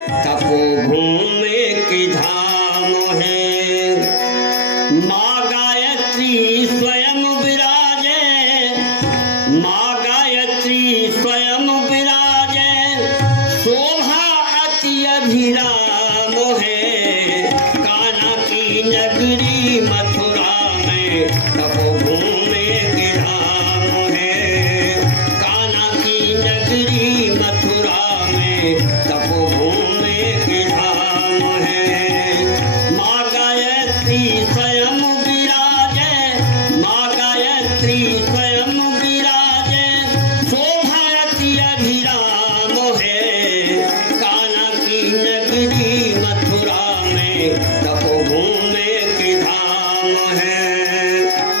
तपोभूमि की धाम है, माँ गायत्री स्वयं विराजे, माँ गायत्री स्वयं विराजे, शोभा अति अभिराम है। कान्हा की नगरी मथुरा में तपोभूमि की धाम है, कान्हा की नगरी मथुरा में तपोभूमि की धाम है। माँ गायत्री स्वयं विराजे, माँ गायत्री स्वयं विराजे, शोभा अति अभिराम है। कान्हा की नगरी मथुरा में तपोभूमि की धाम है,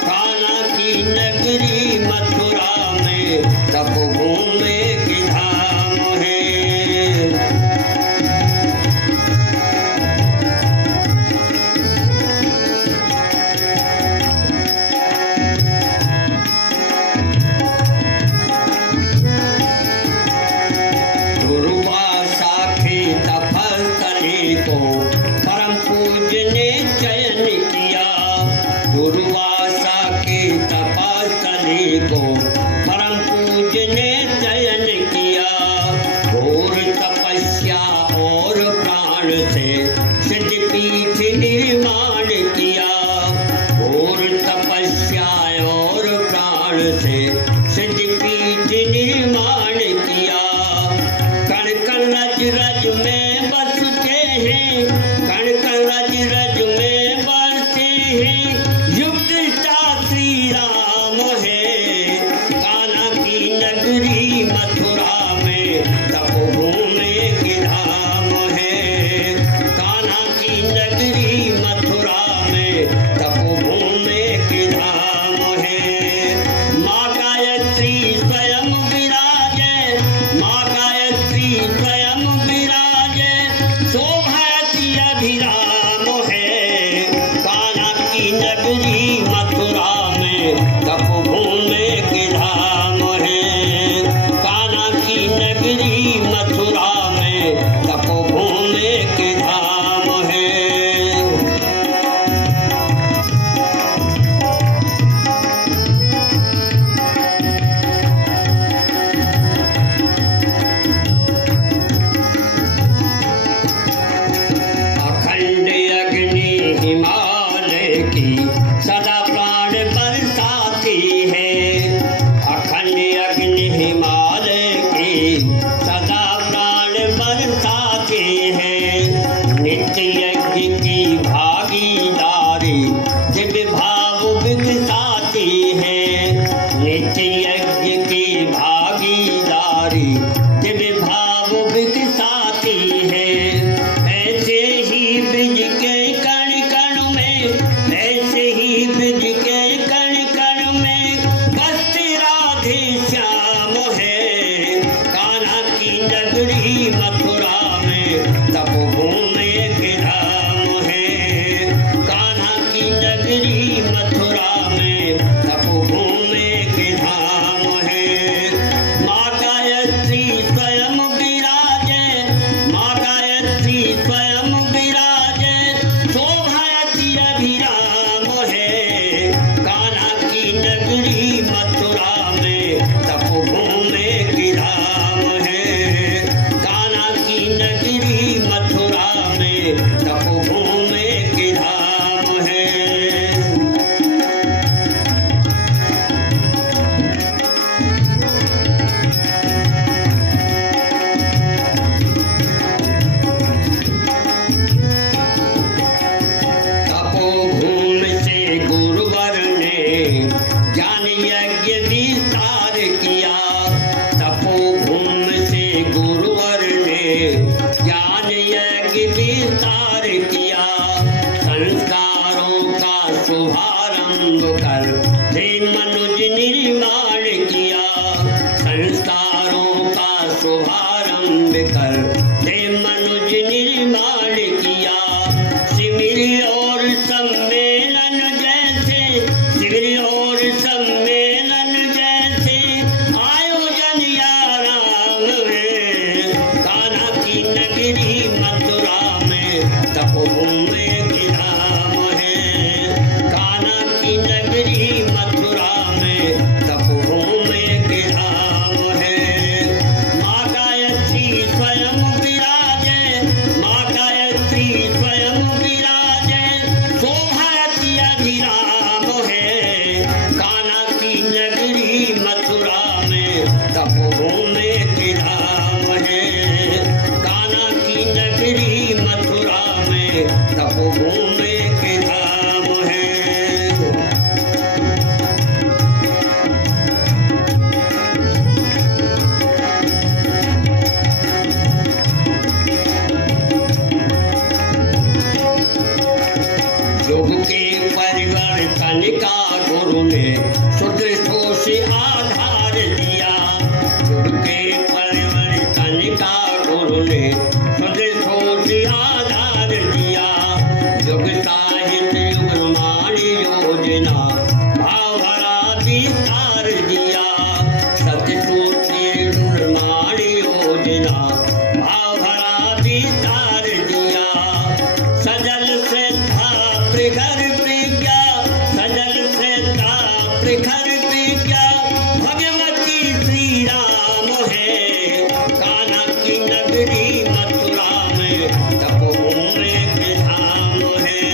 कान्हा की नगरी मथुरा में तपोभूमि की धाम है। दुर्वासा की तपस्थली को परम पूज्य ने चयन किया, दुर्वासा की तपस्थली को परम पूज्य ने चयन किया। घोर तपस्या और प्राण से सिद्धपीठ निर्माण किया, घोर तपस्या और प्राण से सिद्धपीठ निर्माण किया। कण कण रज रज में बसते हैं, कण कण रज रज में बसते हैं, युक्तता श्री राम है। कान्हा की नगरी मथुरा में तपोभूमि की धाम है, कान्हा की नगरी मथुरा में तपोभूमि की धाम है। माँ गायत्री स्वयं विराजे, माँ गायत्री स्वयं विराजे, शोभा अति अभिराम है। कान्हा की नगरी मथुरा में तपोभूमि की धाम है, कान्हा की नगरी मथुरा में तपोभूमि की धाम है। अखंड अग्नि हिमालय की सदा प्राण बरसाती है, अखंड अग्नि हिमालय की सदा प्राण बरसाती है। नित्य यज्ञ की भागीदारी दिव्य भाव विकसाती है, नित्य यज्ञ की भागीदारी दिव्य भाव विकसाती है। ऐसे ही ब्रज के कण कण में, ऐसे ही ब्रज के कण कण में बसते राधे श्याम है। कान्हा की नगरी मथुरा में तपोभूमि की धाम है, कान्हा की नगरी मथुरा में तपोभूमि की धाम है। माँ गायत्री स्वयं विराजे, माँ गायत्री स्वयं विराजे, शोभा अति अभिराम है। कान्हा की नगरी मथुरा में तपोभूमि की धाम है, कान्हा की नगरी मथुरा में तपोभूमि की धाम है। तपोभूमि से गुरुवर ने ज्ञान यज्ञ विस्तार किया, तपोभूमि से गुरुवर ने ज्ञान यज्ञ विस्तार किया। संस्कारों का शुभारंभ कर हे मनुज निर्माण किया, संस्कारों का शुभारंभ कर हे मनुज निर्माण किया। शिविर और सम्मेलन जैसे, शिविर और सम्मेलन जैसे आयोजन या राम है। कान्हा की नगरी मथुरा में तपोभूमि की धाम है। कान्हा की नगरी मथुरा में तपोभूमि की धाम है। माँ गायत्री स्वयं विराजे, माँ गायत्री स्वयं विराजे, शोभाती अभिराम है। कान्हा की नगरी मथुरा में तपोभूमि की धाम है। कान्हा की नगरी मथुरा में तपोभूमि की धाम है। युग के परिवर्तन का गुरु ने सुदृढ़ों से आधार दिया। युग के परिवर्तन का गुरु ने सुदृढ़ों से आधार दिया। युग साहित्य युग निर्माण योजना भाव भरा विस्तार दिया। सत्यसूत्री निर्माण योजना भाव भरा विस्तार दिया। सजल श्रद्धा प्रखर प्रज्ञा, सजल श्रद्धा प्रखर प्रज्ञा, भगवती श्री राम है। कान्हा की नगरी मथुरा में तपोभूमि की धाम है।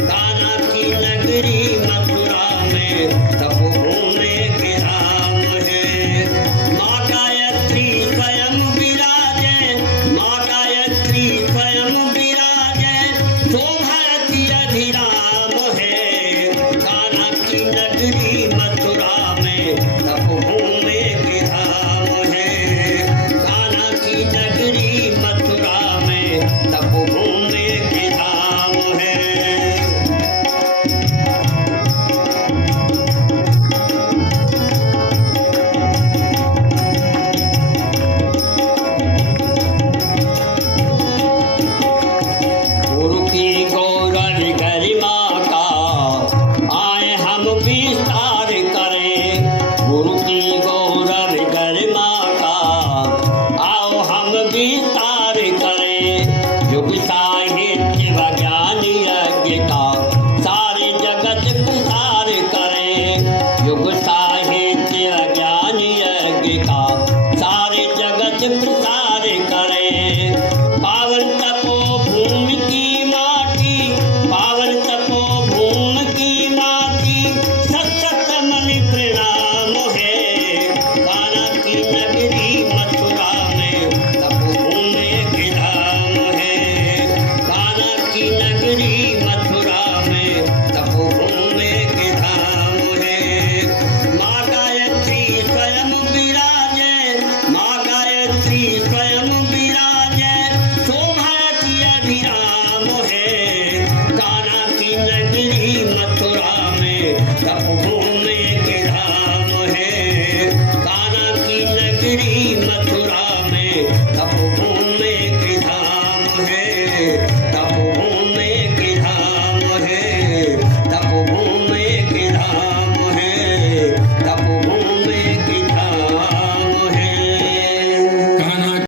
कान्हा की नगरी मथुरा में तपोभूमि की धाम है। माँ गायत्री स्वयं विराजे, माँ गायत्री स्वयं विराजे, शोभाती अभिराम है। कान्हा की नगरी मथुरा में तपोभूमि की धाम है। कान्हा की नगरी मथुरा में तपोभूमि की धाम है। गुरु की गौरव गरिमा का आए हम विस्तार करें। गुरु की गौरव गरिमा का आओ हम विस्तार करें। युग साहित्य विज्ञान यज्ञ का सारे जगत प्रसार करें। युग साहित्य विज्ञान यज्ञ का सारे जगत प्रसार करें। पावन तपोभूमि की माटी, पावन तपोभूमि की माटी, सत मन प्रणाम है। कान्हा की नगरी मथुरा में तपोभूमि की धाम है। कान्हा की नगरी मथुरा में तपोभूमि की धाम है। माँ गायत्री स्वयं विराजे, माँ गायत्री स्वयं विराजे, शोभाती अभिराम है। कान्हा की नगरी मथुरा में तपोभूमि